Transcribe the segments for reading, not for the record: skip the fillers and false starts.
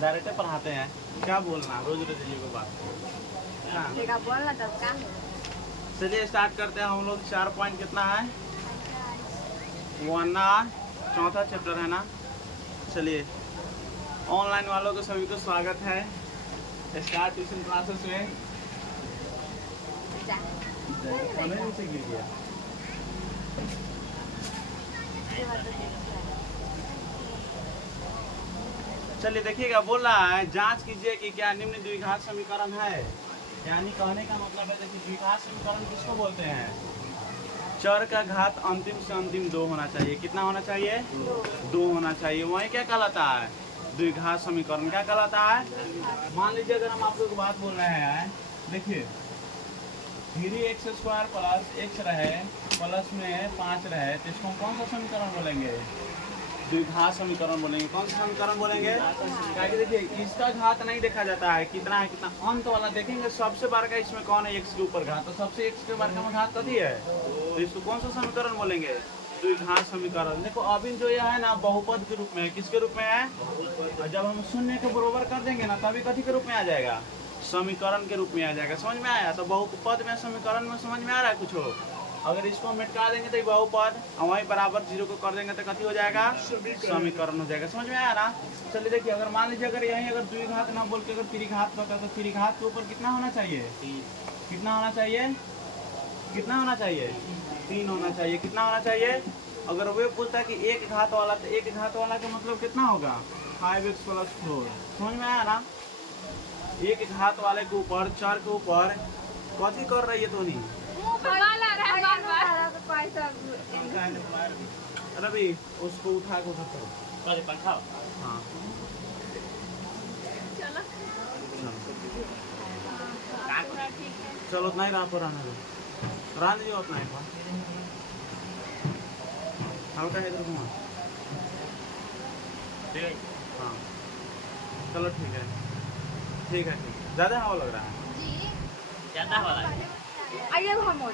Director पढ़ाते हैं, क्या बोलना रोज रोज ये को बात। हाँ बोलना तब का चलिए स्टार्ट करते हैं हम लोग। 4 पॉइंट कितना है, 1 चौथा चैप्टर है ना। चलिए ऑनलाइन वालों को सभी को स्वागत है स्टार ट्यूशन क्लासेस में। नीचे गिर गया। चलिए देखिएगा, बोल रहा है जांच कीजिए कि क्या निम्न द्विघात समीकरण है। यानी कहने का मतलब है देखिए द्विघात समीकरण किसको बोलते हैं, चर का घात अंतिम से अंतिम 2 होना चाहिए। कितना होना चाहिए, 2 होना चाहिए। वही क्या कहलाता है, द्विघात समीकरण। क्या कहलाता है, मान लीजिए अगर हम आप लोग बात बोल रहे हैं, देखिए 3x² प्लस x रहे प्लस में 5 रहे, तो इसको हम कौन सा समीकरण बोलेंगे, द्विघात समीकरण बोलेंगे। कौन सा समीकरण बोलेंगे, क्योंकि देखिए इसका घात नहीं देखा जाता है कितना है कितना, अंत वाला देखेंगे। सबसे बड़ा का इसमें कौन है, x के ऊपर घात, तो सबसे x के बड़ा में घात कथी है, तो इसको कौन सा समीकरण बोलेंगे, द्विघात समीकरण। देखो अभी जो यह है ना बहुपद के रूप में है। किसके रूप में है, और जब हम शून्य के बराबर कर देंगे ना तभी कथी के रूप में आ जाएगा, समीकरण के रूप में आ जाएगा। समझ में आया, तो बहुपद में समीकरण में समझ में आ रहा है कुछ हो। अगर इसको हम मिटा देंगे तो बहुपद, और वहीं बराबर 0 को कर देंगे तो कथी हो जाएगा, समीकरण हो जाएगा। समझ में आया ना। चलिए देखिए, अगर मान लीजिए अगर यहीं अगर द्विघात ना बोल के अगर त्रिघात होता तो त्रिघात के ऊपर कितना होना चाहिए, कितना होना चाहिए, कितना होना चाहिए, 3 होना चाहिए। कितना होना चाहिए, अगर वे पूछता है कि एक घात वाला, तो एक घात वाला का मतलब कितना होगा, 5x + 4। समझ में आया ना। एक घात वाले के ऊपर, चर के ऊपर कथी कर रही है तो नहीं रवि, उसको उठा के उठा करो पंखा। हाँ चलो उतना ही रहा पर रहने दो उतना ही पर हल्का इधर घुमा। ठीक है, हाँ चलो ठीक है, ठीक है, ठीक है। ज़्यादा हवा लग रहा है, ज़्यादा हवा लग रहा है। आइए हम हो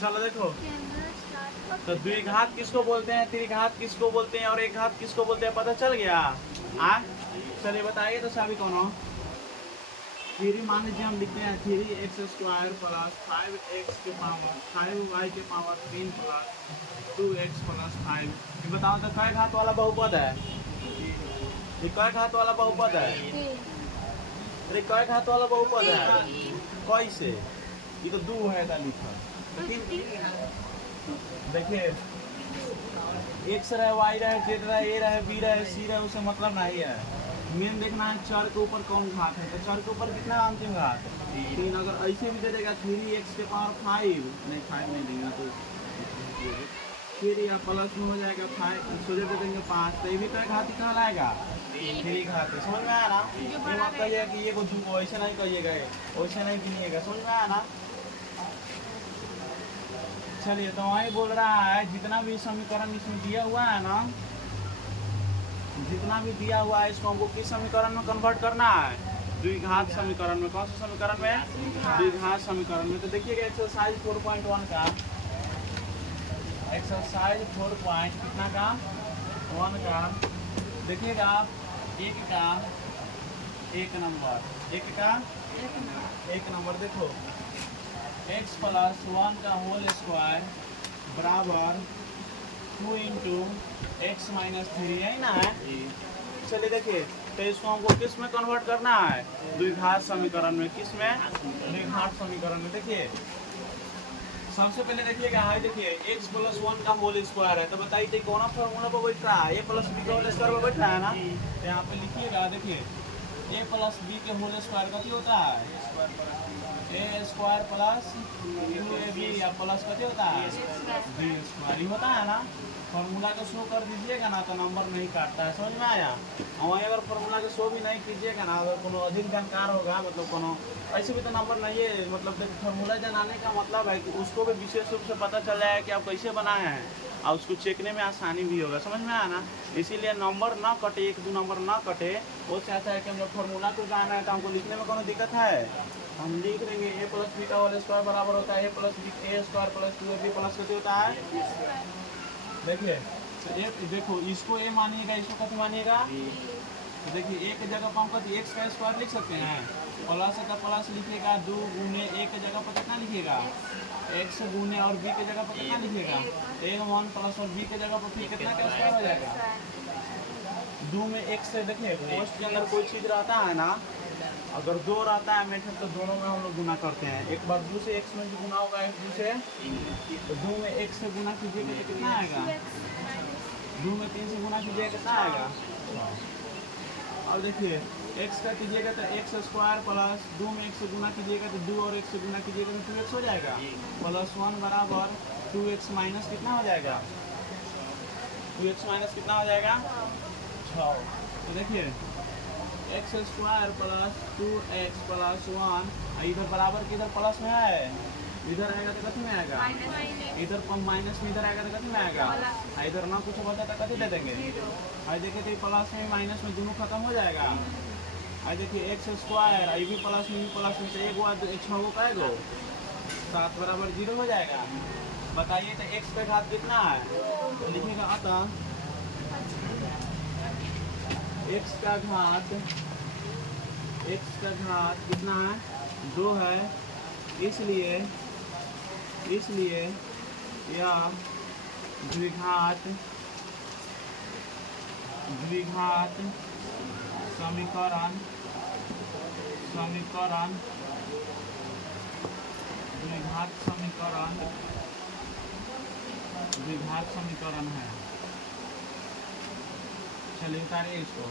चलो देखो, तो द्विघात किसको बोलते हैं, त्रिघात किसको बोलते हैं, और एक घात किसको बोलते हैं, पता चल गया। चलिए बताइए तो सभी कौन हो। 3 मान लीजिए हम लिखते हैं 3x² प्लस 5x के पावर 5y के पावर 3 प्लस 2x प्लस 5। ये बताओ तो कै घात वाला बहुपद है, ये कै घात वाला बहुपद है, अरे कै घात वाला बहुपद है, कैसे, ये तो 2 है लिखा। देखिए x रहे, y रहे, z रहे, a रहे, b रहे, c रहे, उसे मतलब नहीं है। मेन देखना है चर के ऊपर कौन घात है, तो चर के ऊपर कितना अंतिम घात, 3। अगर ऐसे भी दे देगा 3x के पावर 5, नहीं 5 नहीं देंगे तो फिर या प्लस में हो जाएगा 5, सोचे दे देंगे 5, तो ये भी तो घात ही कहलाएगा, 3 घात। समझ में आया ना। ये मत कहिए कि ये कुछ वैसे नहीं कहिएगा, वैसे नहीं गिनिएगा। समझ में आया ना। चलिए तो वही बोल रहा है जितना भी समीकरण इसमें दिया हुआ है ना, जितना भी दिया हुआ है इसको हमको किस समीकरण में कन्वर्ट करना है, द्विघात समीकरण में। कौन सा समीकरण में, द्विघात समीकरण में। तो देखिएगा एक्सरसाइज 4.1 का, एक्सरसाइज 4. कितना का 1 का, देखिएगा आप एक का 1 नंबर, एक का 1 नंबर। देखो x + 1 का होल स्क्वायर बराबर 2 × x - 3 है ना है। चलिए देखिए, तो इसको हमको किस में कन्वर्ट करना है, द्विघात समीकरण में। किस में, द्विघात समीकरण में। देखिए सबसे पहले देखिएगा, हाई देखिए x + 1 का होल स्क्वायर है, तो बताइए कौन फॉर्मूला पर बैठ रहा है, a + b का होल स्क्वायर पर बैठ रहा है ना। तो यहाँ पे लिखिएगा, देखिए a + b के होल स्क्वायर कथी होता है, a² + 2ab या प्लस कथी होता है, b² ही होता है ना। फॉर्मूला को शो कर दीजिएगा ना तो नंबर नहीं काटता है। समझ में आया। और वहीं अगर फॉर्मूला को शो भी नहीं कीजिएगा ना, अगर कोनो अधिक जानकार होगा, मतलब कोनो ऐसे भी तो नंबर नहीं है, मतलब फॉर्मूला जनाने का मतलब है कि उसको भी विशेष रूप से पता चल जाए कि आप कैसे बनाए हैं, और उसको चेकने में आसानी भी होगा। समझ में आया ना। इसीलिए नंबर ना कटे, 1-2 नंबर ना कटे, वो चाहता है कि हम लोग फॉर्मूला को जाना है तो हमको लिखने में कोनो दिक्कत है, हम लिख देंगे ए प्लस बी का होल स्क्वायर बराबर होता है ए प्लस बी ए स्क्वायर प्लस 2ab प्लस कितने होता है। देखिए तो देखो इसको ए मानिएगा, इसको कति मानिएगा। तो देखिए ए की जगह पर हम कति एक्स का स्क्वायर लिख सकते हैं, प्लस का प्लस लिखिएगा, 2 गुने ए की जगह पर कितना लिखिएगा एक्स गुने और बी की जगह पर कितना लिखिएगा ए 1 प्लस और बी की जगह पर फिर कितना का स्क्वायर हो जाएगा। 2 में एक से देखिए पोस्ट के अंदर कोई चीज़ रहता है ना, अगर 2 रहता है मेथड तो दोनों में हम लोग गुना करते हैं। एक बार 2 से x में भी गुना होगा, एक 2 से तो 2 में 1 से गुना कीजिएगा तो कितना आएगा, 2 में 3 से गुना कीजिएगा कितना आएगा। और देखिए x का कीजिएगा तो एक्स स्क्वायर प्लस 2 में 1 से गुना कीजिएगा तो 2 और 1 से गुना कीजिएगा तो 2x हो जाएगा, प्लस 1 बराबर 2x माइनस कितना हो जाएगा, 2x माइनस कितना हो जाएगा 6। तो देखिए x square plus 2x plus 1 इधर बराबर के इधर प्लस में है, इधर आएगा तो कथी में आएगा, इधर माइनस में इधर आएगा तो कथी में आएगा, इधर ना कुछ बचा तो कथी दे देंगे। आज देखिए तो प्लस में माइनस में दोनों खत्म हो जाएगा। आज देखिए एक्स स्क्वायर ये भी प्लस में से एक हुआ 6 को कहेगो 7 बराबर 0 हो जाएगा। बताइए तो एक्स का घात कितना है, तो लिखिएगा अतः एक्स का घात कितना है 2 है, इसलिए यह द्विघात समीकरण है। चलिए उतारिए इसको,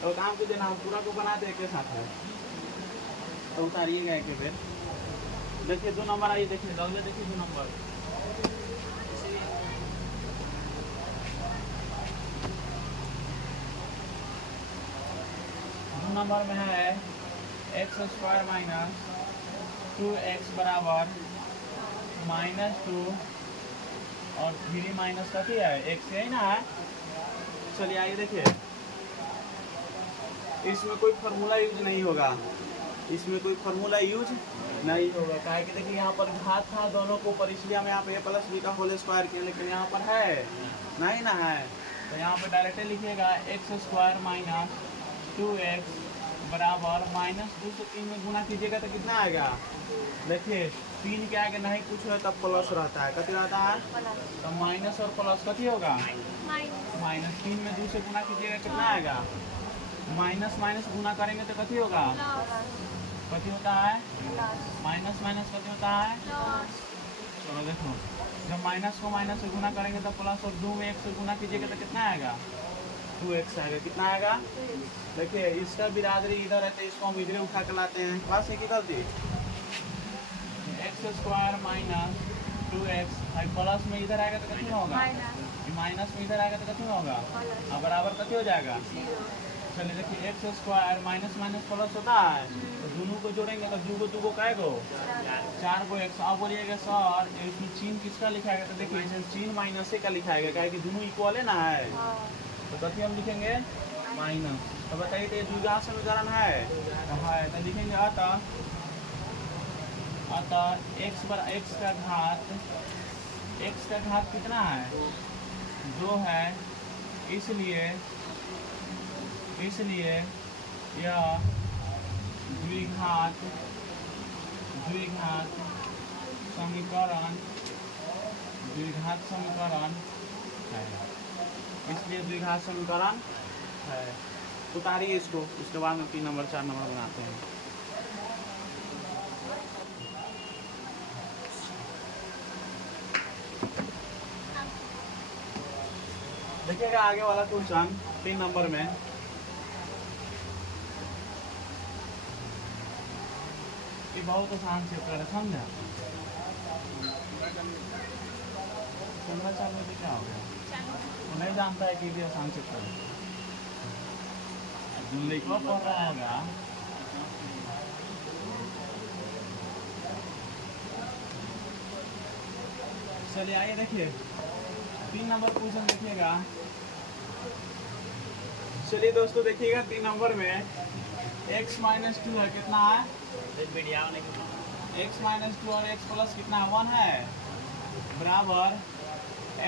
तो काम को देना हम पूरा को बना दे के साथ है, तो उतारिएगा एक बेर। देखिए 2 नंबर आइए, देखिए अगले देखिए 2 नंबर। 2 नंबर में है एक्स स्क्वायर माइनस 2x बराबर -2 और 3 माइनस का क्या है x है ना है। चलिए आइए देखिए, इसमें कोई फार्मूला यूज नहीं होगा, काहे कि देखिए यहाँ पर घात था दोनों को ऊपर, इसलिए हम यहाँ पे a प्लस बी का होल स्क्वायर किया, लेकिन यहाँ पर है नहीं ना है, तो यहाँ पे डायरेक्टली लिखिएगा एक्स स्क्वायर माइनस 2x बराबर -2 से 3 में गुना कीजिएगा तो कितना आएगा। देखिए 3 के आगे नहीं कुछ है तब प्लस रहता है, कति रहता है तो माइनस और प्लस कति होगा माइनस। 3 में 2 से गुना कीजिएगा कितना आएगा, माइनस माइनस गुना करेंगे तो कति होगा, कति होता है माइनस माइनस कति होता है। चलो देखो जब माइनस को माइनस से गुना करेंगे तो प्लस, और 2 में 1 से गुना कीजिएगा तो कितना आएगा 2x आएगा, कितना आएगा। देखिए इसका बिरादरी इधर है तो इसको हम इधर उठा के लाते हैं, बस एक ही गलती, x square minus 2x plus में इधर आएगा तो कितना होगा, माइनस में इधर आएगा तो कितना होगा, अब बराबर कितना हो जाएगा। चलिए देखिए x square minus minus plus होता है, तो दोनों को जोड़ेंगे तो 2 को कहेगो 4 को x। अब बोलिएगा सर इसमें चिन्ह किसका लिखाएगा, तो देखिए इसमें चिन्ह माइनस का लिखाएगा, क्या कि दोनों इक्वल है ना है, तो कथी हम लिखेंगे माइनस। तो बताइए तो ये द्विघात समीकरण है, तो लिखेंगे अतः एक्स का घात कितना है 2 है, इसलिए यह द्विघात समीकरण है, इसलिए द्विघात समीकरण है। उतारिए इसको, उसके बाद में 3 नंबर 4 नंबर बनाते हैं। देखिएगा आगे वाला क्वेश्चन 3 नंबर में, ये बहुत आसान चैप्टर है, समझा। 15 में क्या हो गया, वो नहीं जानता है कि ये आसान चैप्टर है, लिखवा पढ़ रहा होगा। चलिए आइए देखिए 3 नंबर क्वेश्चन देखिएगा। चलिए दोस्तों देखिएगा 3 नंबर में x माइनस टू है, कितना है x माइनस टू और x प्लस कितना है 1 है, बराबर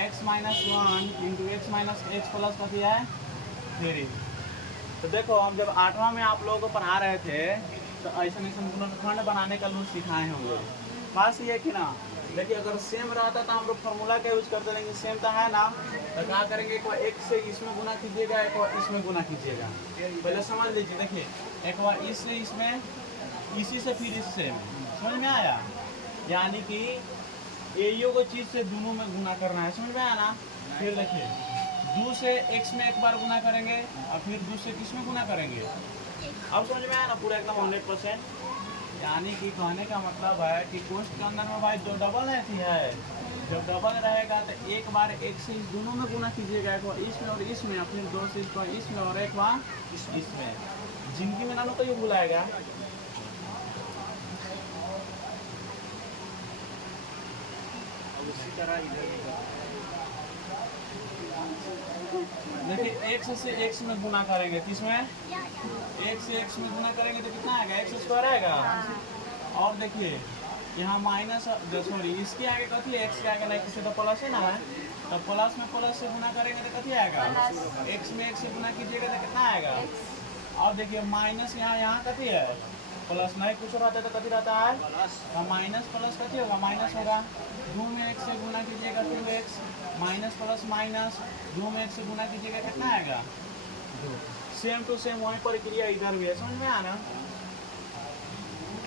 x minus one into x minus x plus कथी है 3। तो देखो हम जब 8वां में आप लोगों को पढ़ा रहे थे तो ऐसा गुणनखंड बनाने का लूट सिखाए होंगे, बात ये है कि ना। देखिए अगर सेम रहता तो हम लोग फार्मूला का यूज करते, लेकिन सेम तो है ना, तो क्या करेंगे, एक बार एक से इसमें गुना कीजिएगा, एक बार इसमें गुना कीजिएगा। पहले समझ लीजिए, देखिए एक बार इससे इसमें, इसी से फिर इससे, समझ में आया, यानी कि एयो को चीज़ से दोनों में गुना करना है, समझ में आया ना। फिर देखिए 2 से x में एक बार गुना करेंगे और फिर 2 से किस में गुना करेंगे, अब समझ में आया ना पूरा एकदम 100%। यानी कि कहने का मतलब है कि कोष्ठ के अंदर में भाई जो डबल है, जब डबल रहेगा तो एक बार एक से इस दोनों में गुना कीजिएगा, एक बार इसमें और इसमें, फिर 2 से इसको इसमें और एक बार इसमें। जिंदगी में नानों को ये भुलाएगा। उसी तरह देखिए x से x में गुना करेंगे, किसमें x से x में गुना करेंगे तो कितना आएगा, x स्क्वायर आएगा। और देखिए यहाँ माइनस, सॉरी इसके आगे कथी है, x के आगे नहीं कुछ तो प्लस है ना, तो प्लस में प्लस से गुना करेंगे तो कथी आएगा, x में x से गुना कीजिएगा तो कितना आएगा। और देखिए माइनस यहाँ कथी है, प्लस नहीं कुछ रहता है तो कथी रहता है, तो माइनस प्लस कथी होगा, माइनस होगा। 2 में x से गुना कीजिएगा 2x, माइनस प्लस माइनस 2 में x से गुना कीजिएगा कितना आएगा 2। सेम टू सेम वही प्रक्रिया इधर भी है, समझ में आना।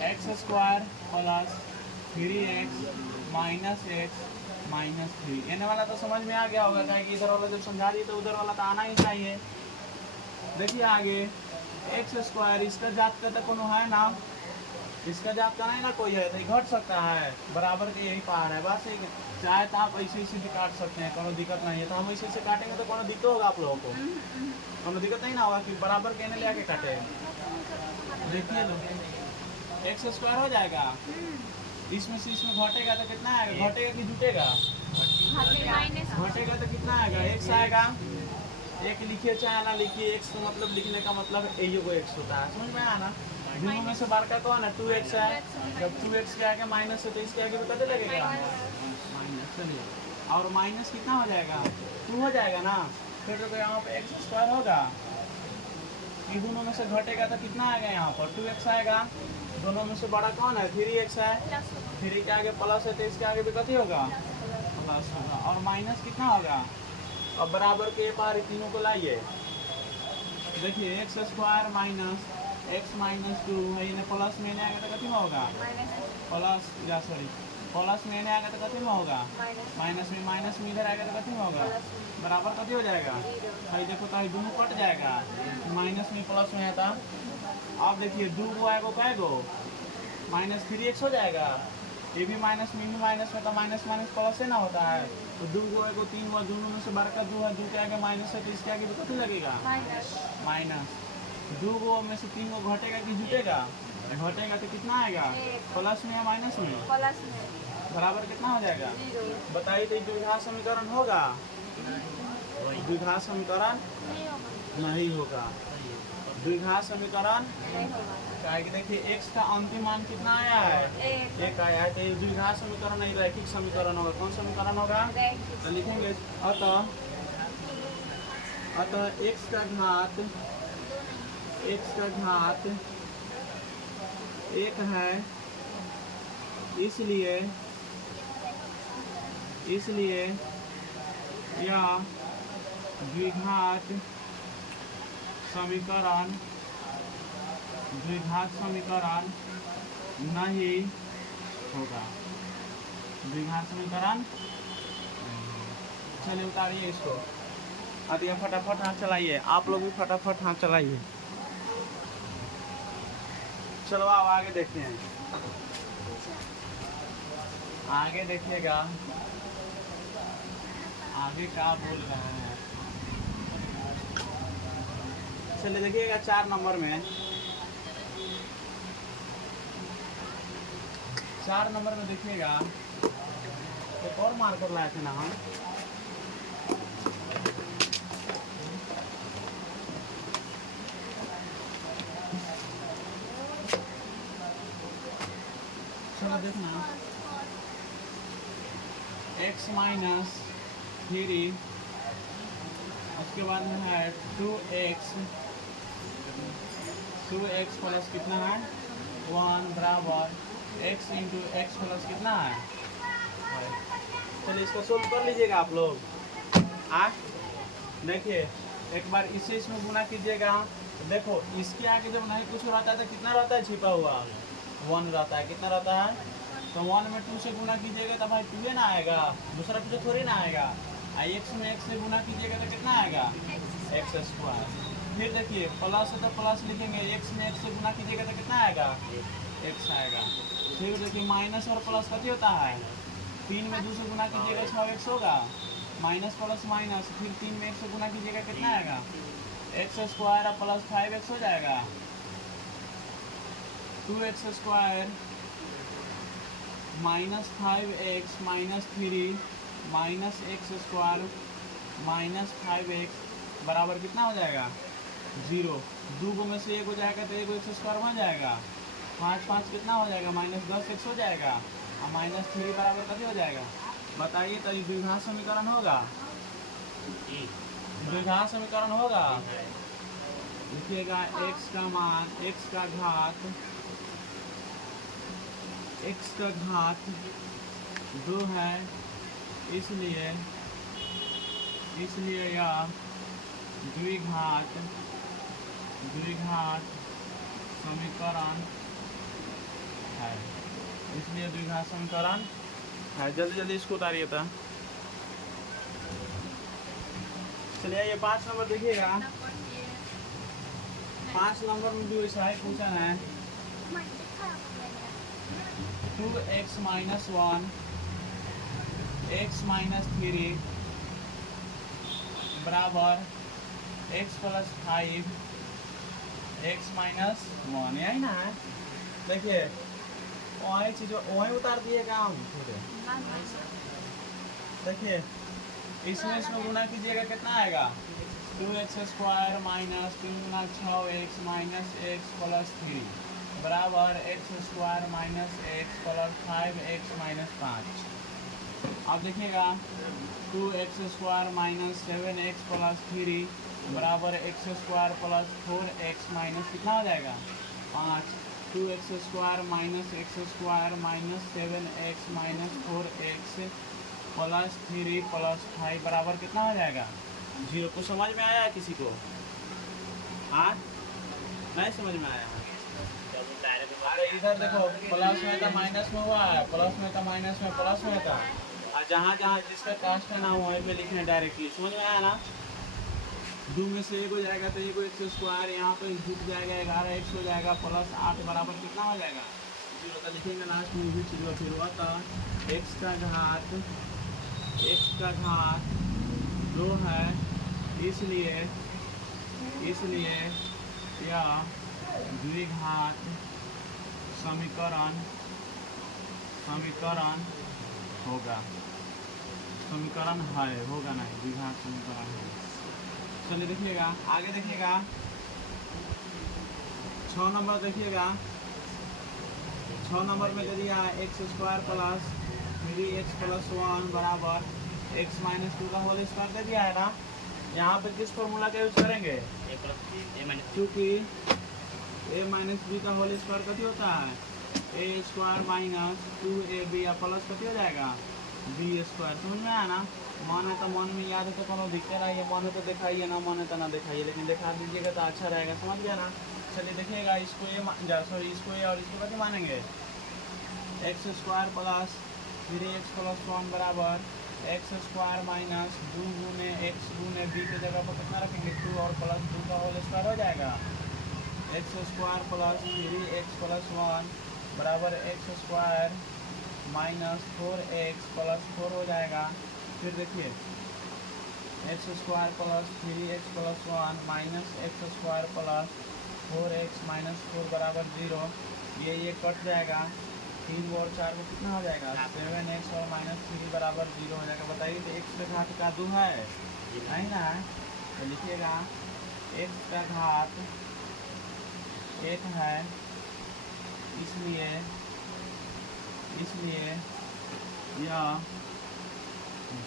X square plus 3x minus x minus 3, एने वाला तो समझ में आ गया होगा, क्या कि इधर वाला जब समझा दिए तो उधर वाला तो आना ही चाहिए। देखिए आगे एक्स स्क्वायर, इसका जात का तो कोनो है ना, इसका जात का नहीं ना कोई है, तो ये घट सकता है, बराबर के यही पार है, बस एक चाहे तो आप ऐसे ऐसे भी काट सकते हैं, कोनो दिक्कत नहीं है। तो हम ऐसे ऐसे काटेंगे तो कोनो दिक्कत होगा आप लोगों को, कोनो दिक्कत नहीं ना होगा कि बराबर के ले आके काटे। देखिए लो एक्स स्क्वायर हो जाएगा, इसमें से इसमें घटेगा तो कितना आएगा, घटेगा कि जुटेगा, घटेगा तो कितना आएगा, एक्स आएगा। एक लिखिए चाहे ना लिखिए, एक्स को मतलब लिखने का मतलब एयो को एक्स होता है, समझ में आया ना। दोनों में से बार का कौन है, 2x है, जब 2x के आगे माइनस है तो इसके आगे भी कते लगेगा माइनस, चलिए। और माइनस कितना हो जाएगा 2 हो जाएगा ना, फिर तो यहाँ पे एक्स स्क्वायर होगा, ये दोनों में से घटेगा तो कितना आएगा, यहाँ पर 2x आएगा। दोनों में से बड़ा कौन है, 3x है, 3 के आगे प्लस है तो इसके आगे भी कती होगा प्लस होगा। और माइनस कितना होगा, अब बराबर के पार तीनों को लाइए, देखिए x square minus x minus 2 है, इन्हें प्लस में आएगा तो कितना होगा प्लस, या सॉरी प्लस में आएगा तो कितना होगा माइनस में इधर आएगा तो कितना होगा बराबर कति हो जाएगा, भाई देखो तो दोनों कट जाएगा, माइनस में प्लस में है था। अब देखिए 2 को आएगा कै गो, माइनस 3x हो जाएगा, ये भी माइनस में तो माइनस माइनस प्लस से ना होता है, तो 2 को एगो 3 हुआ, दोनों में से बार का 2 है, 2 के आगे माइनस है तो इसके आगे भी कति लगेगा माइनस। 2 को में से 3 को घटेगा कि जुटेगा, घटेगा तो कितना आएगा प्लस में या माइनस में, बराबर कितना हो जाएगा बताइए। तो द्विघात समीकरण होगा, द्विघात समीकरण नहीं होगा, द्विघात समीकरण देखिए x का अंतिम मान कितना आया है 1 आया है, तो ये द्विघात समीकरण नहीं रैखिक समीकरण होगा। कौन समीकरण होगा, तो लिखेंगे अतः x का घात 1 है, इसलिए यह द्विघात समीकरण नहीं होगा, द्विघात समीकरण। चलिए उतारिए इसको, अब ये फटाफट हाथ चलाइए, आप लोग भी फटाफट हाथ चलाइए। चलो अब आगे देखते हैं, आगे देखिएगा आगे क्या बोल रहे हैं। चलिए देखिएगा 4 नंबर में, 4 नंबर में देखिएगा, एक और मार्कर लाए थे ना हम, चलो देखना x माइनस 3, उसके बाद में है 2x प्लस कितना है 1 बराबर x इंटू एक्स प्लस कितना है 5। चलिए इसको सोल्व कर लीजिएगा आप लोग। देखिए एक बार इसे इसमें गुना कीजिएगा। देखो इसके आगे जब नहीं कुछ रहता है तो कितना रहता है छिपा हुआ 1 रहता है। कितना रहता है तो 1 में 2 से गुना कीजिएगा तो भाई 2 ना आएगा, दूसरा कुछ थोड़ी ना आएगा। x में x से गुना कीजिएगा तो कितना आएगा एक्स स्क्वायर। फिर देखिए प्लस है तो प्लस लिखेंगे, x में x से गुना कीजिएगा तो कितना आएगा x आएगा। फिर देखिए माइनस और प्लस कथी होता है 3 में 2 से गुना कीजिएगा 6x होगा, माइनस प्लस माइनस, फिर 3 में 1 से गुना कीजिएगा कितना आएगा एक्स स्क्वायर प्लस 5x हो जाएगा 2x square minus 5x minus 3 minus x square minus 5x बराबर कितना हो जाएगा 0। 2 में से 1 हो जाएगा तो 1 एक्स स्क्वायर बन जाएगा, 5 5 कितना हो जाएगा माइनस 10x हो जाएगा, और माइनस 3 बराबर कभी हो जाएगा बताइए। तो ये द्विघात समीकरण होगा, द्विघात समीकरण होगा। लिखिएगा x का मान x का घात 2 है, इसलिए यह द्विघात समीकरण है, इसलिए द्विघात समीकरण है। जल्दी जल्दी इसको उतारिए था। चलिए ये 5 नंबर देखिएगा, 5 नंबर में भी वैसा ही पूछा है 2x माइनस 1 x माइनस 3 बराबर x प्लस 5 x माइनस 1, यही ना है। देखिए वही चीज वही उतार दिएगा हम। देखिए इसमें गुना कीजिएगा कितना आएगा 2x स्क्वायर माइनस 3 गुना 6x माइनस x प्लस 3 बराबर x square minus x plus 5x minus 5। अब देखिएगा 2x square minus 7x plus 3 बराबर x square plus 4x minus कितना हो जाएगा 5। 2x square minus x square minus 7x minus 4x plus 3 plus 5 बराबर कितना हो जाएगा 0। कुछ समझ में आया है किसी को? हाँ नहीं समझ में आया? अरे इधर देखो प्लस में था माइनस में हुआ है, प्लस में था माइनस में प्लस में था, और जहाँ जहाँ जिसका कास्ट है ना वहीं पे लिखना डायरेक्टली। समझ में आया ना? 2 में से 1 हो जाएगा तो 1 एक्स स्क्वायर, यहाँ पे झुक जाएगा 11x हो जाएगा प्लस 8 बराबर कितना हो जाएगा 0। तो लिखेंगे लास्ट में भी चीज़ फिर हुआ था x का घात 2 है, इसलिए यह द्विघात समीकरण होगा, समीकरण है, होगा नहीं, द्विघात समीकरण है। चलिए देखिएगा आगे, देखिएगा 6 नंबर देखिएगा। 6 नंबर में दे दिया x square plus 3x plus 1 बराबर x माइनस 2 का होल स्क्वायर दे दिया है ना। यहाँ पे किस फॉर्मूला का यूज करेंगे क्योंकि a माइनस बी का होल स्क्वायर कथी होता है a स्क्वायर माइनस 2ab या प्लस कथी हो जाएगा b स्क्वायर। समझ में आया ना? मन है तो मन में याद है तो कोनो दिक्कत नहीं है, मन है तो दिखाइए, ना मन है तो ना दिखाइए, लेकिन दिखा दीजिएगा तो अच्छा रहेगा। समझ गया ना? चलिए देखिएगा इसको इसको ये और इसको कैसे मानेंगे x square plus 3x plus 1 बराबर एक्स स्क्वायर माइनस 2 गुने एक्स गुने बी की जगह पर कितना रखेंगे 2 और प्लस 2 का होल स्क्वायर हो जाएगा x square plus 3x plus 1 बराबर x square minus 4x plus 4 हो जाएगा। फिर देखिए x square plus 3x plus 1 minus x square plus 4x minus 4 बराबर 0। ये कट जाएगा, 3 और 4 को कितना हो जाएगा 7x और माइनस 3 बराबर 0 हो जाएगा। बताइए तो x का घात का 2 है नहीं ना? तो लिखिएगा x का घात 1 है, इसलिए इसलिए यह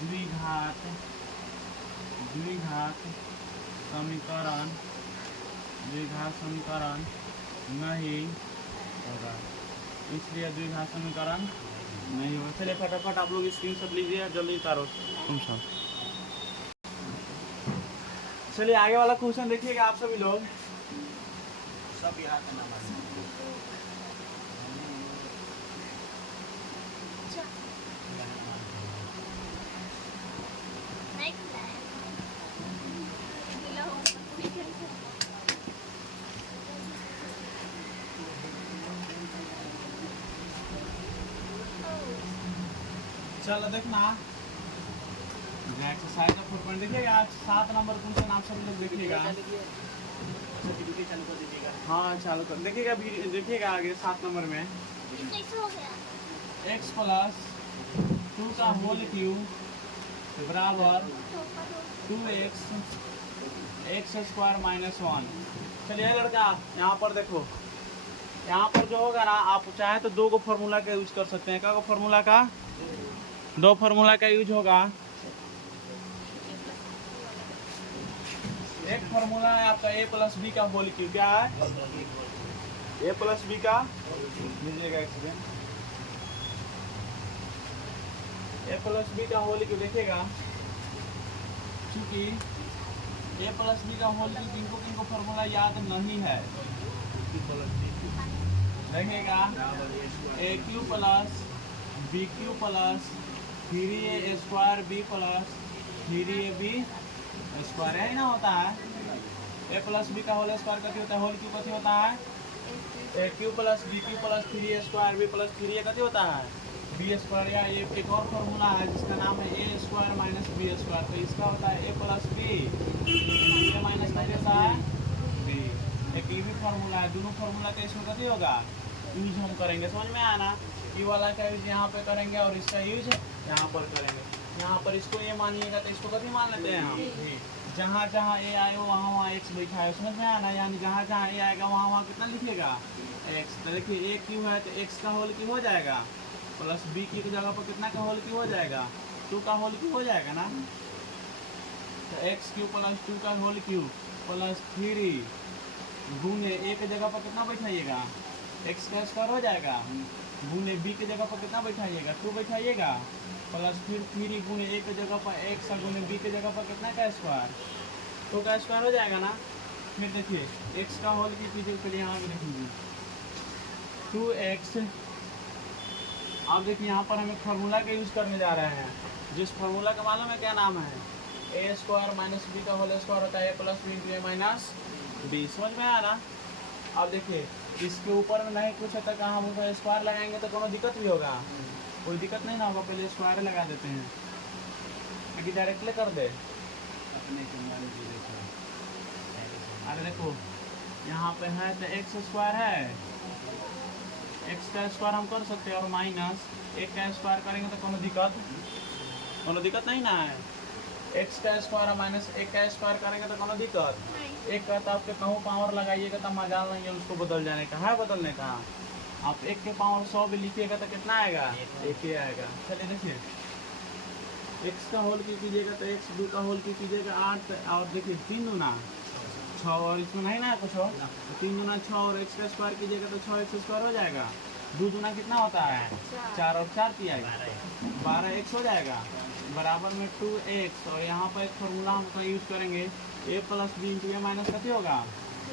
द्विघात समीकरण नहीं होगा। इसलिए द्विघात समीकरण नहीं होगा। चलिए फटाफट आप लोग स्क्रीनशॉट लीजिए, जल्दी उतारो तुम सब। चलिए आगे वाला क्वेश्चन देखिएगा आप सभी लोग। सब यहाँ का नाम है। चलो देखना एक्सरसाइज का फुटप्रिंट देखिएगा। आज 7 नंबर क्वेश्चन आप सब लोग देखिएगा। हाँ चालू कर देखिएगा, देखिएगा आगे 7 नंबर में x प्लस 2 का होल क्यूब बराबर 2x x स्क्वायर माइनस 1। चलिए लड़का यहाँ पर देखो, यहाँ पर जो होगा ना, आप चाहे तो 2 फार्मूला का यूज कर सकते हैं। क्या फार्मूला का? 2 फार्मूला का यूज होगा। एक फार्मूला है आपका a प्लस बी का होल क्यूब। क्या है? a प्लस बी का लीजिएगा एक्सप्लेन। a प्लस बी का होल क्यूब देखिएगा, चूंकि a प्लस बी का होल क्यूब किनको फार्मूला याद नहीं है, देखिएगा a cube plus b cube plus 3a square B plus 3ab square है ना, होता है। a प्लस बी का होल स्क्वायर कथी होता है? होल क्यूब कथी होता है? a cube plus b cube plus 3a square B plus 3a कथी होता है? B square. या ये एक और फार्मूला है जिसका नाम है a square minus b square. तो इसका होता है a plus b, a minus कथी होता है? बी। एक ये भी फार्मूला है। दोनों फार्मूला का इसमें कथी होगा? यूज हम करेंगे। समझ में आया ना? ये वाला का यूज यहाँ पे करेंगे और इसका यूज यहाँ पर करेंगे। यहाँ पर इसको ये मानिएगा तो इसको कभी मान लेते हैं हम। जहाँ जहाँ ए आए वहाँ वहाँ एक्स लिखा है, समझ में आया ना? यानी जहाँ जहाँ ए आएगा वहाँ वहाँ कितना लिखिएगा? एक्स। तो देखिए ए क्यू है तो एक्स का होल क्यू हो जाएगा, प्लस बी की जगह पर कितना का होल क्यू हो जाएगा? 2 का होल क्यू हो जाएगा ना। तो एक्स क्यू प्लस 2 का होल क्यू प्लस 3 गुने ए की जगह पर कितना बैठाइएगा? एक्स का स्क्वायर हो जाएगा। गुने बी की जगह पर कितना बैठाइएगा? 2 बैठाइएगा, प्लस फिर 3 गुने ए की जगह पर एक्स गुने बी की जगह पर कितना का स्क्वायर? 2 का स्क्वायर हो जाएगा ना। फिर देखिए एक्स का होल की कीजिए, फिर यहाँ पे लिखिए 2x। अब देखिए यहाँ पर हम एक फार्मूला का यूज़ करने जा रहे हैं, जिस फार्मूला का मालूम है क्या नाम है? a स्क्वायर माइनस बी का होल स्क्वायर होता है a plus b into a minus b. समझ में आया ना? अब देखिए इसके ऊपर में नहीं कुछ है तो कहाँ हम उसका स्क्वायर लगाएंगे तो कोनो दिक्कत भी होगा? कोई दिक्कत नहीं ना होगा। पहले स्क्वायर लगा देते हैं, क्योंकि डायरेक्टली कर दे अपने। अरे देखो यहाँ पे है तो एक्स स्क्वायर है, एक्स का स्क्वायर हम कर सकते हैं, और माइनस 1 का स्क्वायर करेंगे तो कोनो दिक्कत नहीं ना है। एक्स का स्क्वायर और माइनस 1 का स्क्वायर करेंगे तो कोनो दिक्कत एक का। तो आपके कहूँ पावर लगाइएगा तो मजाल नहीं है उसको बदल जाने का है, बदलने का। आप 1 के पावर 100 भी लिखिएगा तो कितना आएगा? 1 ही आएगा। चलिए देखिए एक्स का होल क्यों कीजिएगा तो एक्स 2 का होल क्यों कीजिएगा 8, और देखिए 3 दूना 6, और इसमें नहीं ना कुछ हो तो 3 दूना 6, और एक्स का स्क्वायर कीजिएगा तो 6x स्क्वायर हो जाएगा। 2 दूना कितना होता है? 4, और 4 किया 12x हो जाएगा, बराबर में 2x। और यहाँ पर एक फार्मूला हम यूज करेंगे a plus b into a minus कथी होगा?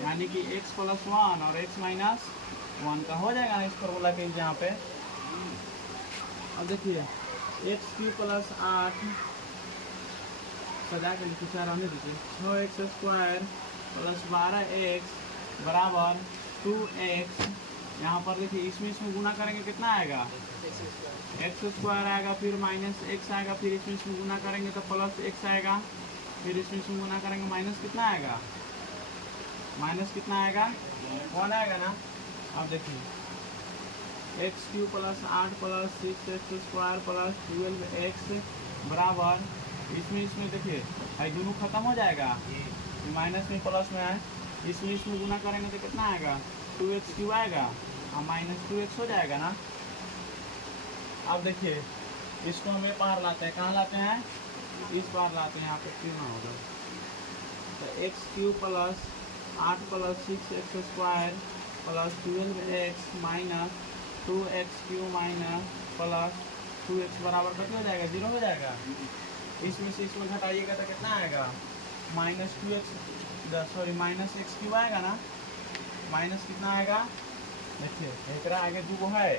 यानी कि x प्लस 1 और x माइनस 1 का हो जाएगा ना इस फार्मूला के यहाँ पे। अब देखिए एक्स क्यू प्लस 8 सजा के लिखिए, 4 आने दीजिए, 6x स्क्वायर प्लस 12x बराबर 2x। यहाँ पर देखिए इसमें गुना करेंगे कितना आएगा? एक्स स्क्वायर आएगा, फिर माइनस एक्स आएगा, फिर इसमें गुना करेंगे तो प्लस एक्स आएगा, फिर इसमें गुना करेंगे माइनस कितना आएगा? माइनस कितना आएगा? 1 आएगा ना। अब देखिए x Q plus 8 plus 6x square plus 12x बराबर इसमें देखिए भाई दोनों खत्म हो जाएगा, माइनस में प्लस में आए, इसमें गुना करेंगे तो कितना आएगा? 2x क्यू आएगा और माइनस 2x हो जाएगा ना। अब देखिए इसको हम ये पार लाते हैं, कहाँ लाते हैं, इस पार लाते हैं, यहाँ पे क्यों ना होगा। तो x Q plus 8 plus 6 x square plus 12x minus 2x Q minus plus 2x बराबर कितना हो जाएगा, 0 हो जाएगा। इसमें से इसमें घटाइएगा तो कितना आएगा, minus 2x, sorry minus x Q आएगा ना, माइनस कितना आएगा, देखिए एकरा आगे 2 है,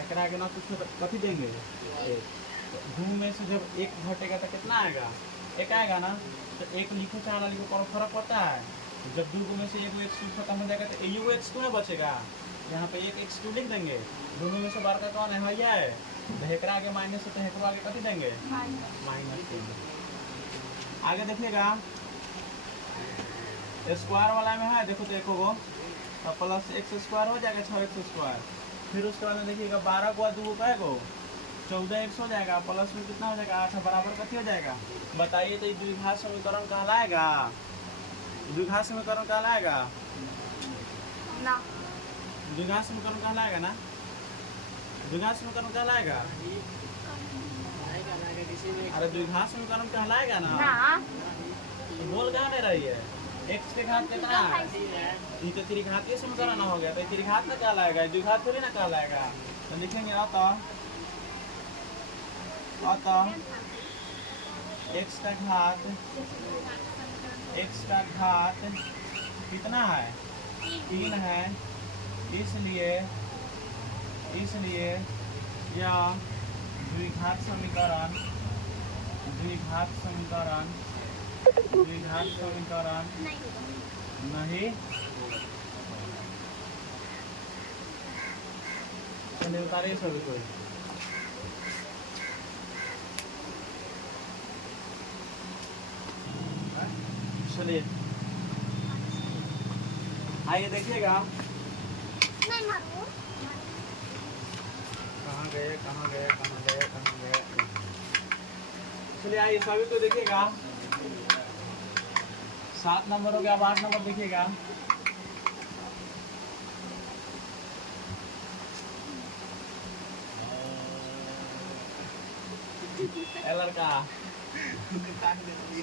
एकरा आगे ना कुछ कथी देंगे, दो में से जब एक घटेगा तो कितना आएगा, एक आएगा ना। तो एक लिखो चाहे ना लिखो कौन फर्क पड़ता है, जब 2 में से एक एक्स खत्म हो जाएगा तो यू एक्स क्यों बचेगा, यहाँ पे एक एक्स टू लिख देंगे, दोनों में से बार का कौन है, भैया है, तो हेकरा आगे माइनस है तो हेकरा आगे कथी देंगे, माइनस देंगे। आगे देखिएगा स्क्वायर वाला में है, देखो तो एक होगा तो प्लस एक्स स्क्वायर हो जाएगा 6x स्क्वायर, फिर उसके बाद में देखिएगा 12 को 2 का है 14x हो जाएगा, प्लस में कितना हो जाएगा 8 बराबर कथी हो जाएगा, बताइए तो ये द्विघात समीकरण कहलाएगा, द्विघात समीकरण कहलाएगा ना। द्विघात समीकरण कहलाएगा ना, द्विघात समीकरण कहलाएगा, अरे द्विघात समीकरण कहलाएगा ना, तो बोल कहाँ दे रही है, एक्स के घात कितना है, ये तो त्रिघातीय समीकरण हो गया, तो त्रिघात में कहलाएगा, द्विघात थोड़ी ना कहलाएगा। तो लिखेंगे अतः एक्स का घात कितना है, 3 है, इसलिए यह द्विघात समीकरण नहीं। चलिए उतारिए सभी कोई। चलिए आइए देखिएगा, नहीं मारो। कहाँ गए। चलिए आइए सभी को देखिएगा, 7 नंबर हो गया, अब 8 नंबर देखिएगा। लड़का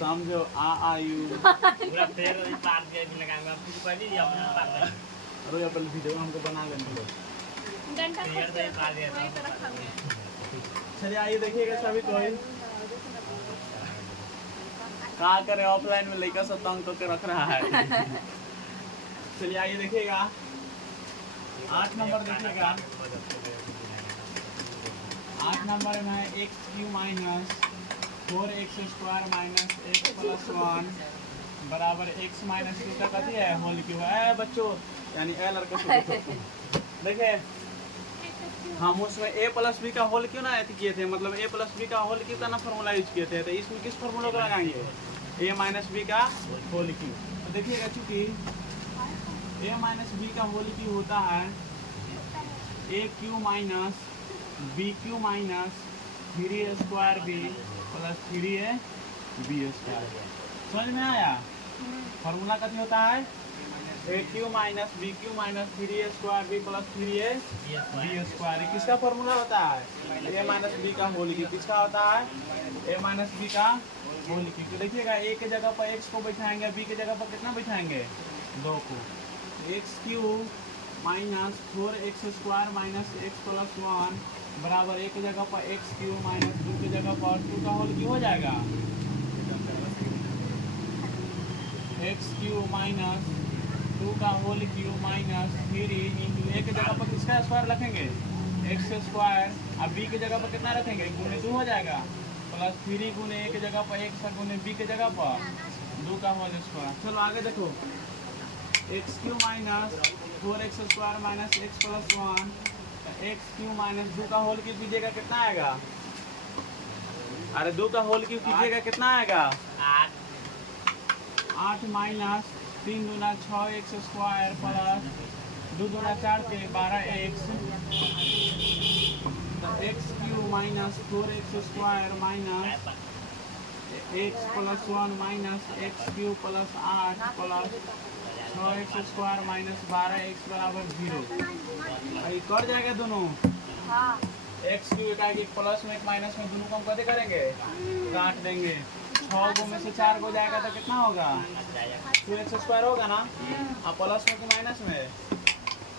समझो आयु पूरा फेर पार के भी लगाऊंगा फिर पहले ही अपना पार कर अरे अपन वीडियो हमको बना लेने दो। डंडा फेर दे पार दिया वहीं पे रखा हुआ है। चलिए आइए देखिएगा सभी कोई, कहाँ करे ऑफलाइन में लड़का सब तंग करके रख रहा है। चलिए आइए देखिएगा, 8 नंबर देखिएगा, 8 नंबर में है x Q minus 4x square minus x plus 1 बराबर एक्स माइनस 2 का कथी है, होल क्यू है बच्चों, यानी एल लड़के से देखिए हम उसमें a प्लस बी का होल क्यों ना किए थे, मतलब a प्लस बी का होल क्यू का ना फॉर्मूला यूज किए थे, तो इसमें किस फॉर्मूला का लगाएंगे, a माइनस बी का होल क्यू। तो देखिएगा चूंकि a माइनस बी का होल क्यू होता है a cube minus B cube minus 3a square B plus 3a B square. समझ में आया, फॉर्मूला कथी होता है, A cube minus B cube minus 3a square B plus 3a B square. किसका फॉर्मूला होता है, ए माइनस बी का होल क्यू, किसका होता है, ए माइनस बी का होल क्यू। तो देखिएगा ए के जगह पर एक्स को बैठाएंगे, बी के जगह पर कितना बैठाएंगे, 2 को, x Q minus 4x square minus x plus 1 बराबर एक जगह पर एक्स क्यू माइनस 2 की जगह पर 2 का होल क्यू हो जाएगा, एक्स क्यू माइनस 2 का होल क्यू माइनस 3 इंटू ए के जगह पर किसका स्क्वायर रखेंगे, एक्स स्क्वायर, अब बी के जगह पर कितना रखेंगे, गुने 2 हो जाएगा, प्लस 3 गुने ए के जगह पर एक्स और गुने बी के जगह पर 2 का होल स्क्वायर। चलो आगे देखो, x Q minus 4x square minus x plus 1 x Q minus 2 का होल क्यू कीजिएगा कितना आएगा, अरे 2 का होल क्यू कीजिएगा कितना आएगा, 8 माइनस 3 दूना 6x स्क्वायर प्लस 2 दूना 4 के 12x, x Q minus 4x square minus x plus 1 minus x Q plus 8 plus 6x square minus 12x बराबर 0। कट जाएगा दोनों, हाँ एक्स क्यूब का एक प्लस में एक माइनस में दोनों को हम कैसे करेंगे काट देंगे। 6 गो में से 4 को जाएगा तो कितना होगा 2x² होगा ना। अब प्लस में कि माइनस में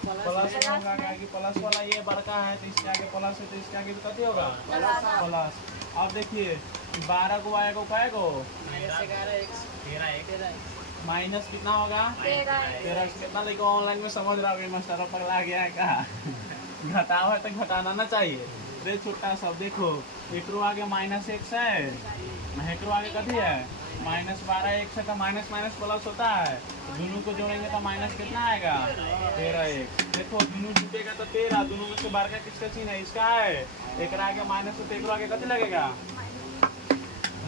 प्लस में होगा कि प्लस वाला ये बड़का है तो इसके आगे प्लस है तो इसके आगे भी कथी होगा प्लस। अब देखिए 12 को आएगा क्या गो माइनस कितना होगा 13। कितना देखो ऑनलाइन में समझ रहा होगा मास्टर पगला गया है का घटाओ है तो घटाना ना चाहिए। रे छोटा सब देखो एकरो आगे -x है हेकरो आगे कथी है -12x है तो माइनस माइनस प्लस होता है तो दोनों को जोड़ेंगे तो माइनस कितना आएगा 13x। देखो दोनों जुटेगा तो 13 दोनों में से बड़का किसका चिन्ह है इसका है एक आगे माइनस है तो एकरो आगे कथी लगेगा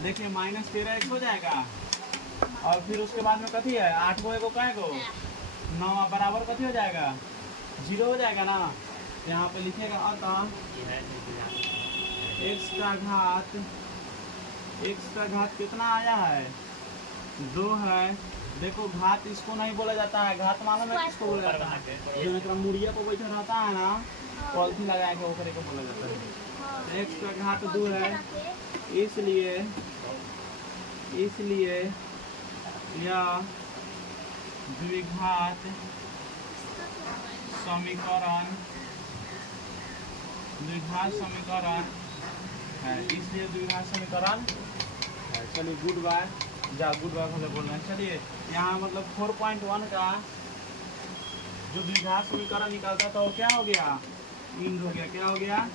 देखिए -13x हो जाएगा। और फिर उसके बाद में कथी है 8 गो एगो कै गो 9 बराबर कथी हो जाएगा 0 हो जाएगा ना। यहाँ पे लिखेगा अतः x का घात कितना आया है 2 है। देखो घात इसको नहीं बोला जाता है घात मालूम है किसको बोला जाता है जो मतलब मुड़िया पर बैठा रहता है ना पॉलिथीन लगा के ओकरे को बोला जाता है। x का घात 2 है इसलिए यह द्विघात समीकरण है इसलिए द्विघात समीकरण है। चलिए गुड बाय भले बोल रहे हैं। चलिए यहाँ मतलब 4.1 का जो द्विघात समीकरण निकालता था वो क्या हो गया इंड हो गया। क्या हो गया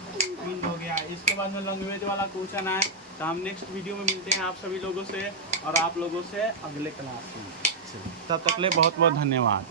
इंड हो गया। इसके बाद में लैंग्वेज वाला क्वेश्चन है तो हम नेक्स्ट वीडियो में मिलते हैं आप सभी लोगों से और आप लोगों से अगले क्लास में। तब तक ले बहुत बहुत धन्यवाद।